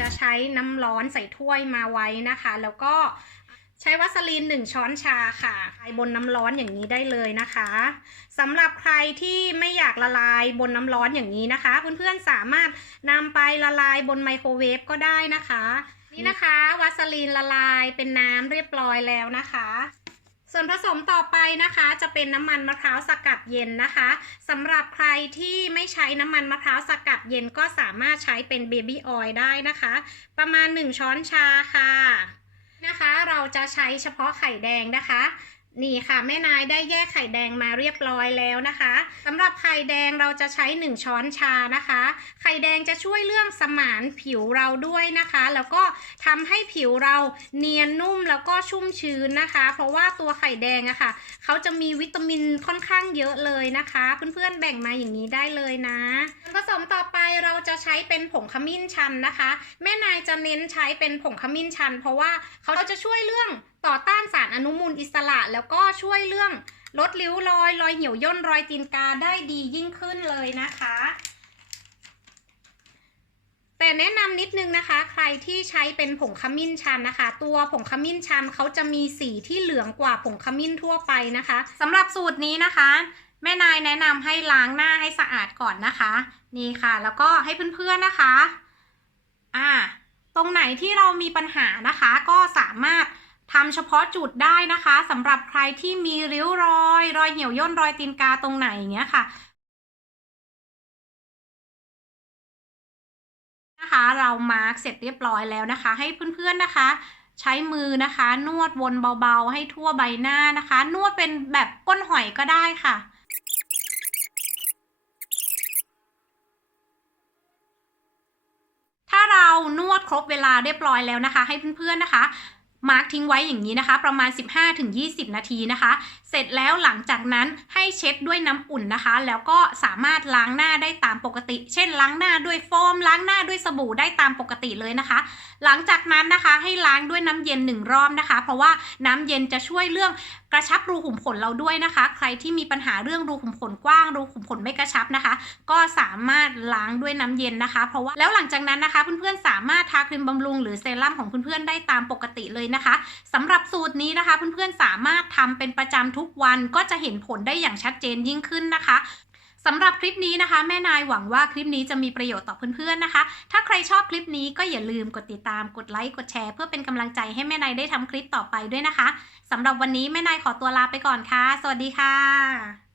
จะใช้น้ำร้อนใส่ถ้วยมาไว้นะคะ แล้วก็ใช้วัสลีนหนึ่งช้อนชาค่ะใส่บนน้ำร้อนอย่างนี้ได้เลยนะคะสำหรับใครที่ไม่อยากละลายบนน้ำร้อนอย่างนี้นะคะ เพื่อนๆสามารถนำไปละลายบนไมโครเวฟก็ได้นะคะ นี่นะคะวัสลีนละลายเป็นน้ำเรียบร้อยแล้วนะคะ ส่วนผสมต่อไปนะคะจะเป็นน้ำมันมะพร้าวสกัดเย็นนะคะสำหรับใครที่ไม่ใช้น้ำมันมะพร้าวสกัดเย็นก็สามารถใช้เป็นเบบี้ออยล์ได้นะคะ ประมาณ 1 ช้อนชาค่ะนะคะ เราจะใช้เฉพาะไข่แดงนะคะ นี่ค่ะแม่นายได้แยกไข่แดงมาเรียบร้อยแล้วนะคะสำหรับไข่แดงเราจะใช้ 1 ช้อนชานะคะ ไข่แดงจะช่วยเรื่องสมานผิวเราด้วยนะคะ แล้วก็ทำให้ผิวเราเนียนนุ่มแล้วก็ชุ่มชื้นนะคะ เพราะว่าตัวไข่แดงอะค่ะเขาจะมีวิตามินค่อนข้างเยอะเลยนะคะ เพื่อนๆแบ่งมาอย่างนี้ได้เลยนะส่วนผสมต่อไปเราจะใช้เป็นผงขมิ้นชันนะคะ แม่นายจะเน้นใช้เป็นผงขมิ้นชัน เพราะว่าเขาจะช่วยเรื่องต่อต้านสารอนุมูลอิสระแล้วก็ช่วยเรื่องลดริ้วรอย รอยเหี่ยวย่นรอยตีนกาได้ดียิ่งขึ้นเลยนะคะ แต่แนะนำนิดนึงนะคะ ใครที่ใช้เป็นผงขมิ้นชันนะคะ ตัวผงขมิ้นชันเขาจะมีสีที่เหลืองกว่าผงขมิ้นทั่วไปนะคะสำหรับสูตรนี้นะคะแม่นายแนะนำให้ล้างหน้าให้สะอาดก่อนนะคะ นี่ค่ะ แล้วก็ให้เพื่อนๆนะคะ อ่า ตรงไหนที่เรามีปัญหานะคะ ก็สามารถ ทำเฉพาะจุดได้นะคะสำหรับใครที่มีริ้วรอย รอยเหี่ยวย่นรอยตีนกาตรงไหนอย่างเงี้ยค่ะนะคะเรามาร์กเสร็จเรียบร้อยแล้วนะคะ ให้เพื่อนๆนะคะ ใช้มือนะคะ นวดวนเบาๆ ให้ทั่วใบหน้านะคะ นวดเป็นแบบก้นหอยก็ได้ค่ะถ้าเรานวดครบเวลาเรียบร้อยแล้วนะคะ ให้เพื่อนๆนะคะ มาร์กทิ้งไว้อย่างนี้นะคะ ประมาณ 15-20 นาทีนะคะ เสร็จแล้วหลังจากนั้นให้เช็ดด้วยน้ำอุ่นนะคะ แล้วก็สามารถล้างหน้าได้ตาม ปกติ เช่นล้างหน้าด้วยโฟม ล้างหน้าด้วยสบู่ได้ตามปกติเลยนะคะ หลังจากนั้นนะคะให้ล้างด้วยน้ำเย็นหนึ่งรอบนะคะ เพราะว่าน้ำเย็นจะช่วยเรื่องกระชับรูขุมขนเราด้วยนะคะ ใครที่มีปัญหาเรื่องรูขุมขนกว้าง รูขุมขนไม่กระชับนะคะ ก็สามารถล้างด้วยน้ำเย็นนะคะ เพราะว่าแล้วหลังจากนั้นนะคะ เพื่อนๆสามารถทาครีมบำรุงหรือเซรั่มของเพื่อนๆได้ตามปกติเลยนะคะสำหรับสูตรนี้นะคะ เพื่อนๆสามารถทำเป็นประจำทุกวันก็จะเห็นผลได้อย่างชัดเจนยิ่งขึ้นนะคะ สำหรับคลิปนี้นะคะ แม่นายหวังว่าคลิปนี้จะมีประโยชน์ต่อเพื่อนๆนะคะ ถ้าใครชอบคลิปนี้ก็อย่าลืมกดติดตามกดไลค์กดแชร์ เพื่อเป็นกำลังใจให้แม่นายได้ทำคลิปต่อไปด้วยนะคะสำหรับวันนี้แม่นายขอตัวลาไปก่อนค่ะ สวัสดีค่ะ